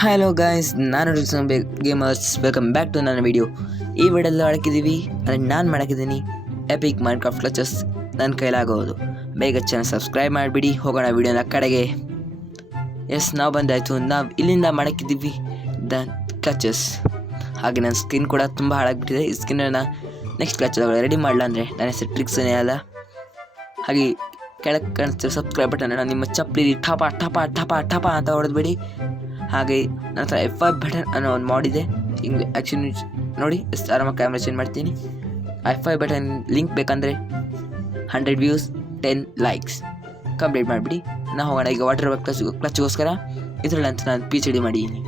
Hello guys, ನಾನು gamers. Welcome back to ನನ್ನ video. ಈ ವಿಡಿಯೋದಲ್ಲಿ ಹಾಕಿದ್ದೀವಿ ಅಂದರೆ ನಾನು ಮಾಡಾಕಿದ್ದೀನಿ ಎಪಿಕ್ ಮೈನ್ಕ್ರಾಫ್ಟ್ ಕ್ಲಚಸ್. ನನ್ನ ಕೈಲಾಗೋದು ಬೇಗ ಚಾನಲ್ ಸಬ್ಸ್ಕ್ರೈಬ್ ಮಾಡಿಬಿಡಿ. ಹೋಗೋಣ ವಿಡಿಯೋನ ಕಡೆಗೆ. ಎಸ್, ನಾವು ಬಂದಾಯಿತು. ನಾವು ಇಲ್ಲಿಂದ ಮಾಡಾಕಿದ್ದೀವಿ ದ ಕ್ಲಚಸ್. ಹಾಗೆ ನನ್ನ ಸ್ಕಿನ್ ಕೂಡ ತುಂಬ ಹಾಳಾಗಿಬಿಟ್ಟಿದೆ. ಈ ಸ್ಕಿನ್ನನ್ನು ನೆಕ್ಸ್ಟ್ ಕ್ಲಚ್ ರೆಡಿ ಮಾಡಲ ಅಂದರೆ ನನ್ನ ಹೆಸರು ಟ್ರಿಕ್ಸೇ ಅಲ್ಲ. ಹಾಗೆ ಕೆಳಗೆ ಕಾಣಿಸ್ತಿರೋ ಸಬ್ಸ್ಕ್ರೈಬ್ ಬಟನ್ ನಿಮ್ಮ ಚಪ್ಪಲಿ ಠಪ ಠಪ ಠಪ ಠಪ ಅಂತ ಹೊಡೆದ್ಬಿಡಿ. ಹಾಗೆ ನನ್ನ ಹತ್ರ F5 ಬಟನ್ ಅನ್ನೋ ಒಂದು ಮಾಡಿದೆ. ಹಿಂಗೆ ಆ್ಯಕ್ಷನ್ ನೋಡಿ ಎಷ್ಟು ಆರಾಮಾಗಿ ಕ್ಯಾಮ್ರಾ ಚೇಂಜ್ ಮಾಡ್ತೀನಿ. F5 ಬಟನ್ ಲಿಂಕ್ ಬೇಕಂದರೆ 100 ವ್ಯೂಸ್ 10 ಲೈಕ್ಸ್ ಕಂಪ್ಲೀಟ್ ಮಾಡಿಬಿಡಿ. ನಾವು ಹೋಗೋಣ ಈಗ ವಾಟರ್ ಕ್ಲಚ್ಗೋಸ್ಕರ. ಇದರಲ್ಲಿ ಅಂತ ನಾನು PCD ಮಾಡಿದ್ದೀನಿ.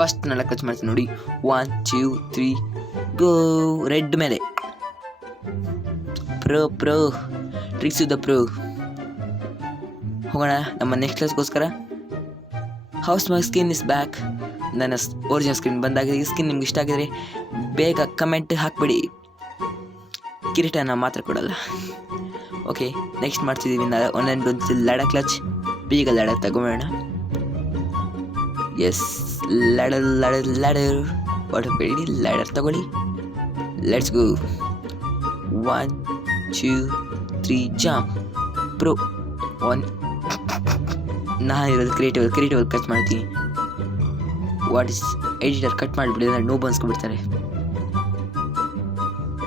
ಫಸ್ಟ್ ನಾನು ಕ್ಲಚ್ ಮಾಡ್ತೀನಿ ನೋಡಿ. 1 2 3 ಗೋ. ರೆಡ್ ಮೇಲೆ ಪ್ರೋ ಟ್ರಿಕ್ಸ್ ದ ಪ್ರೋ. ಹೋಗೋಣ ನಮ್ಮ ನೆಕ್ಸ್ಟ್ ಕ್ಲಚ್ಗೋಸ್ಕರ. ಹೌಸ್ ಮೈ ಸ್ಕಿನ್ ಇಸ್ ಬ್ಯಾಕ್. ನನ್ನ ಒರಿಜಿನಲ್ ಸ್ಕಿನ್ ಬಂದಾಗಿದೆ. ಈ ಸ್ಕಿನ್ ನಿಮ್ಗೆ ಇಷ್ಟ ಆಗಿದರೆ ಬೇಗ ಕಮೆಂಟ್ ಹಾಕ್ಬಿಡಿ. ಕಿರೀಟನ ಮಾತ್ರ ಕೊಡಲ್ಲ. ಓಕೆ, ನೆಕ್ಸ್ಟ್ ಮಾಡ್ತಿದ್ದೀವಿ ಒಂದೊಂದು ಲ್ಯಾಡ ಕ್ಲಚ್. ಬೇಗ ಲ್ಯಾಡ ತಗೋಬೇಡ. ಎಸ್, ಲ್ಯಾಡರ್ ಹೊಡಬೇಡಿ. ಲ್ಯಾಡರ್ ತಗೊಳ್ಳಿ. Let's go. 1 2 3 ಜಂಪ್. ಪ್ರೋ 1. ನಾನು ಇರೋದು ಕ್ರಿಯೇಟಿವ್ ಕಟ್ ಮಾಡ್ತೀನಿ. ವಾಟ್ ಇಸ್ ಎಡಿಟರ್ ಕಟ್ ಮಾಡಿಬಿಟ್ಟಿದ್ರೆ ನೋವು ಅನ್ಸ್ಕೊಬಿಡ್ತಾರೆ.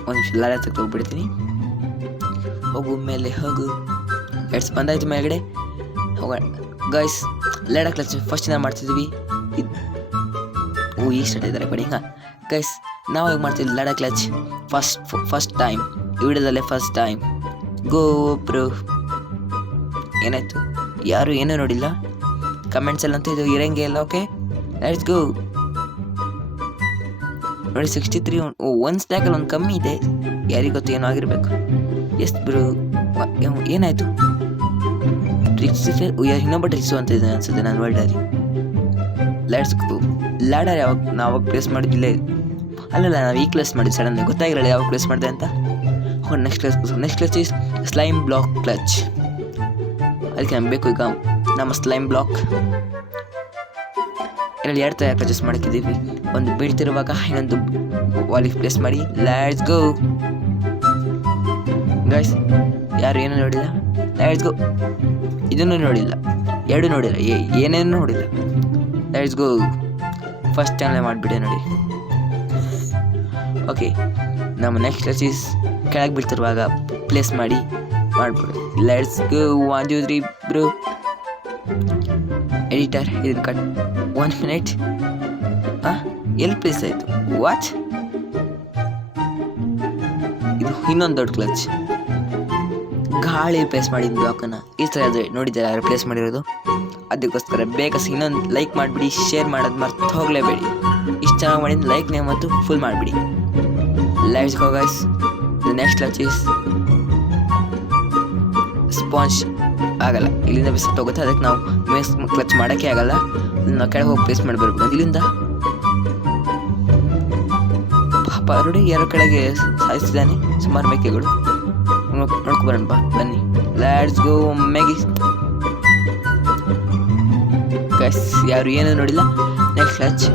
ಒಂದು ನಿಮಿಷ ಲಾಲ ತಗೋಗ್ಬಿಡ್ತೀನಿ. ಹೋಗು ಮೇಲೆ ಹೋಗು. ಎಡ್ಸ್ ಬಂದಾಯ್ತು ಮೇಲ್ಗಡೆ. ಹೋಗೋಣ ಗೈಸ್. ಲ್ಯಾಡ ಕ್ಲಚ್ ಫಸ್ಟ್ ನಾವು ಮಾಡ್ತಿದ್ವಿ. ಈಗ ಸ್ಟಾರ್ಟ್ ಇದ್ದಾರೆ ಬಡಿ. ಹಾಂ ಗೈಸ್, ನಾವು ಹೇಗೆ ಮಾಡ್ತೀವಿ ಲ್ಯಾಡ ಕ್ಲಚ್ ಫಸ್ಟ್ ಟೈಮ್ ಈ ವಿಡಿಯೋದಲ್ಲೇ ಫಸ್ಟ್ ಟೈಮ್. ಗೋ ಪ್ರೋ. ಏನಾಯಿತು? ಯಾರು ಏನೂ ನೋಡಿಲ್ಲ ಕಮೆಂಟ್ಸಲ್ಲಂತೂ. ಇದು ಇರಂಗೆ ಇಲ್ಲ. Okay, let's go. ನೋಡಿ 63. ಒಂದು ಸ್ಟ್ಯಾಕಲ್ಲಿ ಒಂದು ಕಮ್ಮಿ ಇದೆ. ಯಾರಿಗೆ ಗೊತ್ತು ಏನೋ ಆಗಿರಬೇಕು. Yes bro. ಏನಾಯಿತು? ಟ್ರಿಕ್ಸ್ ಇನ್ನೊಬ್ಬ ಟ್ರಿಕ್ಸು ಅಂತ ಇದೆ ಅನ್ಸುತ್ತೆ ನನ್ನ ವರ್ಲ್ಡಲ್ಲಿ. Let's go. ಲ್ಯಾಡರ್ ನಾವು ಪ್ಲೇಸ್ ಮಾಡಿದ್ದಿಲ್ಲ. ಅಲ್ಲಲ್ಲ, ನಾವು ಈ ಕ್ಲಚ್ ಮಾಡಿದ್ವಿ. ಸಡನ್ಲಿ ಗೊತ್ತಾಗಿರಲ್ಲ ಯಾವಾಗ ಪ್ಲೇಸ್ ಮಾಡಿದೆ ಅಂತ. Next clutch is slime block clutch. ಅದಕ್ಕೆ ನಮ್ಗೆ ಬೇಕು ಈಗ ನಮ್ಮ ಸ್ಲೈಮ್ ಬ್ಲಾಕ್. ಇದರಲ್ಲಿ 2 ಥರ ಕ್ಲಚಸ್ ಮಾಡ್ತಿದ್ದೀವಿ. ಒಂದು ಬೀಳ್ತಿರುವಾಗ ಇನ್ನೊಂದು ವಾಲಿಗೆ ಪ್ಲೇಸ್ ಮಾಡಿ. Let's go guys. ಯಾರು ಏನೂ ನೋಡಿಲ್ಲ. Let's go. ಇದನ್ನು ನೋಡಿಲ್ಲ, 2 ನೋಡಿಲ್ಲ, ಏನೇನು ನೋಡಿಲ್ಲ. Let's go. ಫಸ್ಟ್ ಚಾನಲ್ ಮಾಡಿಬಿಟ್ಟೆ ನೋಡಿ. ಓಕೆ, ನಮ್ಮ ನೆಕ್ಸ್ಟ್ ಕ್ಲಚಸ್ ಕೆಳಗೆ ಬೀಳ್ತಿರುವಾಗ ಪ್ಲೇಸ್ ಮಾಡ್ಬಿಡು. Let's go. 1 2 3 ಬ್ರೋ. ಎಡಿಟರ್ ಇದನ್ನು ಕಟ್. 1 ಮಿನಿಟ್. ಎಲ್ಲಿ ಪ್ಲೇಸ್ ಆಯಿತು? ವಾಚ್. ಇದು ಇನ್ನೊಂದು ದೊಡ್ಡ ಕ್ಲಚ್. ಗಾಳಿ ಪ್ಲೇಸ್ ಮಾಡಿದ ಬ್ಲಾಕನ್ನು ಈ ಥರ ಇದೆ ನೋಡಿದ್ದಾರೆ ಯಾರು ಪ್ಲೇಸ್ ಮಾಡಿರೋದು. ಅದಕ್ಕೋಸ್ಕರ ಬೇಗ ಇನ್ನೊಂದು ಲೈಕ್ ಮಾಡಿಬಿಡಿ. ಶೇರ್ ಮಾಡೋದು ಮರ್ತು ಹೋಗಲೇಬೇಡಿ. ಇಷ್ಟು ಚೆನ್ನಾಗಿ ಮಾಡಿದ ಲೈಕ್ನೇ ಮತ್ತು ಫುಲ್ ಮಾಡಿಬಿಡಿ. Let's go guys. The next clutch is sponge. ಆಗಲ್ಲ, ಇಲ್ಲಿಂದ ಬಿಸಿ ತಗೋತ್ತೆ. ಅದಕ್ಕೆ ನಾವು ಕ್ಲಚ್ ಮಾಡೋಕ್ಕೆ ಆಗಲ್ಲ. ನಾವು ಕೆಳಗೆ ಹೋಗಿ ಪ್ಲೇಸ್ ಮಾಡಿ ಬರ್ಬೇಕು. ಇಲ್ಲಿಂದ ಪಾಪ ನೋಡಿ ಯಾರೋ ಕೆಳಗೆ ಸಾಯಿಸ್ತಿದ್ದಾನೆ. ಸುಮಾರು ಮೇಕೆಗಳು ನೋಡ್ಕೊಬರೋಣ ಬನ್ನಿ. Let's go. ಮ್ಯಾಗಿ ಗೈಸ್, ಯಾರು ಏನೂ ನೋಡಿಲ್ಲ. ನೆಕ್ಸ್ಟ್ ಕ್ಲಚ್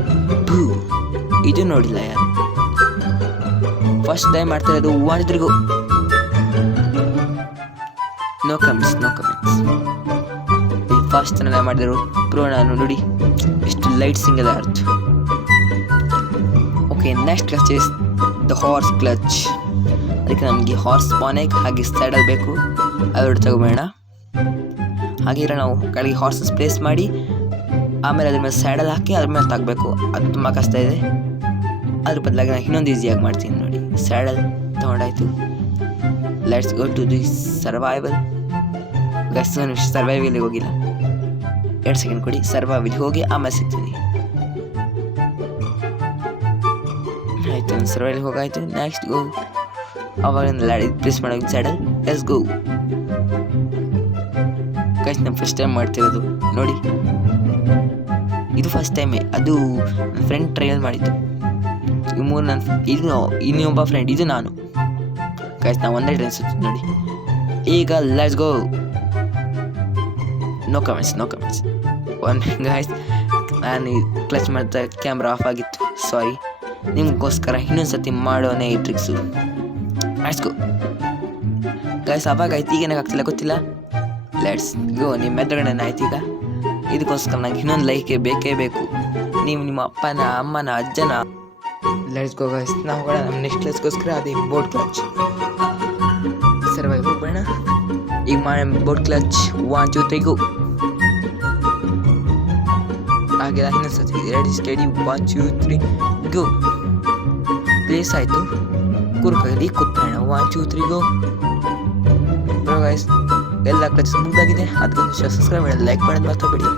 ಭೂ. ಇದು ನೋಡಿಲ್ಲ ಯಾರು. ಫಸ್ಟ್ ಟೈಮ್ ಮಾಡ್ತಾ ಇರೋದು. 1 2 3 ಗೋ. No comments. ಫಸ್ಟ್ ನಾನು ಮಾಡಿದ್ರು ಪ್ರೋ. ನಾನು ನೋಡಿ ಎಷ್ಟು ಲೈಟ್ ಸಿಂಗಲ್ ಅರ್ಥ. Okay, next clutch is the horse clutch. ಅದಕ್ಕೆ ನಮಗೆ ಹಾರ್ಸ್ ಪಾನೆಗ್ ಹಾಗೆ ಸ್ಯಾಡಲ್ ಬೇಕು. ಅದರೊಟ್ಟು ತಗೋಬೇಡ. ಹಾಗೆ ನಾವು ಕೆಳಗೆ ಹಾರ್ಸಸ್ ಪ್ಲೇಸ್ ಮಾಡಿ ಆಮೇಲೆ ಅದ್ರ ಮೇಲೆ ಸ್ಯಾಡಲ್ ಹಾಕಿ ಅದ್ರ ಮೇಲೆ ತಗಬೇಕು. ಅದು ತುಂಬ ಕಷ್ಟ ಇದೆ. ಅದ್ರ ಬದಲಾಗಿ ನಾನು ಇನ್ನೊಂದು ಈಸಿಯಾಗಿ ಮಾಡ್ತೀನಿ ನೋಡಿ. ಸ್ಯಾಡಲ್ ತೊಗೊಂಡಾಯ್ತು. Let's go to the survival. Guys, ಸರ್ವೈವಲ್ಗೆ ಹೋಗಿಲ್ಲ. 2 ಸೆಕೆಂಡ್ ಕೊಡಿ. ಸರ್ವೈವಲ್ಗೆ ಹೋಗಿ ಆಮೇಲೆ ಸಿಗ್ತೀನಿ. ಆಯಿತು, ಸರ್ವೈವಲ್ಗೆ ಹೋಗಾಯಿತು. ನೆಕ್ಸ್ಟ್ ಗೋ. ಅವಾಗ ಪ್ಲೇಸ್ ಮಾಡೋದು ಸ್ಯಾಡಲ್. Let's go guys. ನಾನು ಫಸ್ಟ್ ಟೈಮ್ ಮಾಡ್ತಿರೋದು ನೋಡಿ. ಇದು ಫಸ್ಟ್ ಟೈಮೇ. ಅದು ನನ್ನ ಫ್ರೆಂಡ್ ಟ್ರಯಲ್ ಮಾಡಿದ್ದು. ಇನ್ನೊಬ್ಬ ಫ್ರೆಂಡ್. ಇದು ನಾನು. ಗೈಸ್, ನಾವು ಒಂದೇ ಟ್ರೈನ್ ಸುತ್ತೀವಿ ನೋಡಿ. ಈಗ let's go. No comments. One guys ನಾನು ಕ್ಲಚ್ ಮಾಡ್ತಾ ಕ್ಯಾಮ್ರಾ ಆಫ್ ಆಗಿತ್ತು, ಸಾರಿ. ನಿಮಗೋಸ್ಕರ ಇನ್ನೊಂದು ಸತಿ ಮಾಡೋಣ ಈ ಟ್ರಿಕ್ಸು. ಆಯ್ಸ್ಕೊ ಗಾಯ್ಸ್, ಅವಾಗ ಆಯ್ತು, ಈಗೇನಾಗ ಆಗ್ತಿಲ್ಲ ಗೊತ್ತಿಲ್ಲ. Let's go. ನಿಮ್ಮ ಎದುರುಗಡೆ ಆಯ್ತು ಈಗ. ಇದಕ್ಕೋಸ್ಕರ ನಂಗೆ ಇನ್ನೊಂದು ಲೈಕೆ ಬೇಕೇ ಬೇಕು. ನೀವು ನಿಮ್ಮ ಅಪ್ಪನ, ಅಮ್ಮನ, ಅಜ್ಜನ. ಲೆಟ್ಸ್ ಗೋ ಗಾಯ್ಸ್, ನಾವು ಹೋಗೋಣ ನಮ್ಮ ನೆಕ್ಸ್ಟ್ ಕ್ಲಾಸ್ಗೋಸ್ಕರ. ಅದೇ ಬೋಟ್ ಕ್ಲಚ್. ಸರ್ವೈವ್ ಹೋಗೋಣ ಈಗ. ಬೋಟ್ ಕ್ಲಚ್ 1 2 3 ಗೋ. ಹಾಗೆಲ್ಲ ಇನ್ನೊಂದು ಸತಿ ರೆಡಿ ಸ್ಟಡಿ 1 2 3 ಗೋ. ಪ್ಲೇಸ್ ಆಯಿತು, ಕುರುಕಾಗಿ ಕೂತ್ಕೊಳ್ಳೋಣ. 1 2 3 ಗೋ. ಗೈಸ್, ಎಲ್ಲ ಕ್ಲಚ್ ಮುಗ್ದಾಗಿದೆ. ಅದಕ್ಕೊಂದು ಸಬ್ಸ್ಕ್ರೈಬ್ ಮಾಡಿ, ಲೈಕ್ ಮಾಡೋದು ಮರ್ತೋಗ್ಬೇಡಿ.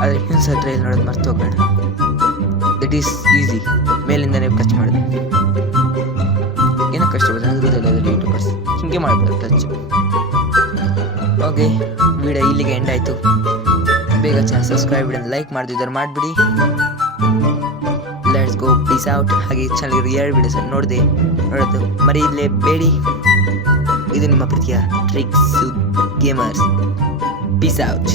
ಆದರೆ ಇನ್ನೊಂದು ಸಲ ಟ್ರೈಲ್ ನೋಡೋದು ಮರ್ತೋಗ್ಬೇಡ. That is easy. ಮೇಲಿಂದನೇ ಕ್ಲಚ್ ಮಾಡೋದು. ಏನೋ ಕಷ್ಟಪಟ್ಟು ನನಗೆ ಗೊತ್ತಿಲ್ಲ ಯೂಟ್ಯೂಬರ್ಸ್ ಹೀಗೆ ಮಾಡ್ಬೋದು ಕ್ಲಚ್. ಓಕೆ, ವಿಡಿಯೋ ಇಲ್ಲಿಗೆ ಎಂಡ್ ಆಯಿತು. ಬೇಗ ಚಾನಲ್ ಸಬ್ಸ್ಕ್ರೈಬ್ ಮಾಡಿ, ಲೈಕ್ ಮಾಡ್ತಿದ್ದಾರೆ ಮಾಡಿಬಿಡಿ. Let's go, peace out. ಹಾಗೆ ಚಾನಲ್ಗೆ 2 ವಿಡಿಯೋಸ್ ನೋಡೋದು ಮರೆಯಲೇಬೇಡಿ. ಇದು ನಿಮ್ಮ ಪ್ರೀತಿಯ ಟ್ರಿಕ್ಸ್ ಗೇಮರ್ಸ್. Piece out.